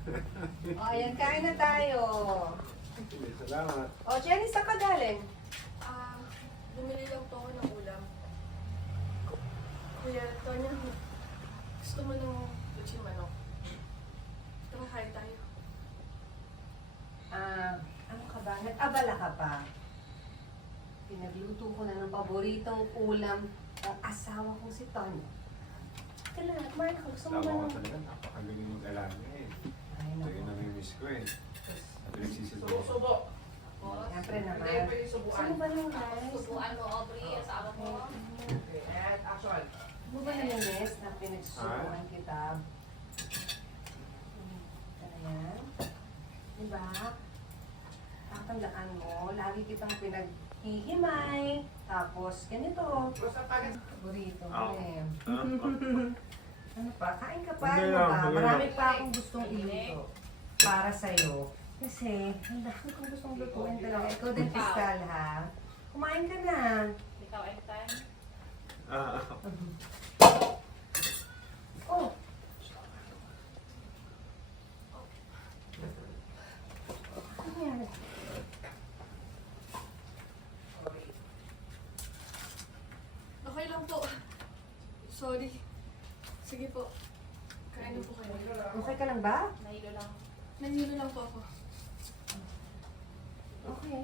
O, ayan, kain na tayo. Salamat. O, Jenny, saan ka galing? Bumili lang po ako ng ulam. Kuya, Tonya, gusto mo ng lutsi manok? Tara, kain tayo. Ano ka ba? Nag-abala ka pa? Pinagluto ko na ng paboritong ulam ng asawa kong si Tonya. Kailan, kumain ka. Gusto mo ba Tama ko ng... talaga. Napakagaling ng alaga eh. Ay, Ito naku. yung namimiss ko eh. At nagsisilbo. Subo. Siyempre naman. Hindi pa yung subuan. Sino ba yung guys? Subuan mo, Aubrey, asawa mo. Okay, and action. Ano ba naminis na pinagsusuan kita? Ano yan? Diba? Tatandaan mo, lagi kitang pinag-iimay. Tapos, ganito. Basta pagod. Paborito mo Ah. eh. Ah, Ano pa? Kain ka pa. Hindi Ano lang, ba? hindi Marami lang. pa akong gustong iluto. Para sa'yo. Kasi, ang dami kong gustong lutuin talaga. Ikaw din, Fiscal, ha? Kumain ka na. Ikaw, anytime. ah. Oh! Ano yan? Okay lang po. Sorry. Sige po. Kain na po kayo. Okay ka lang ba? Nahilo lang. Nanilo lang po ako. Okay.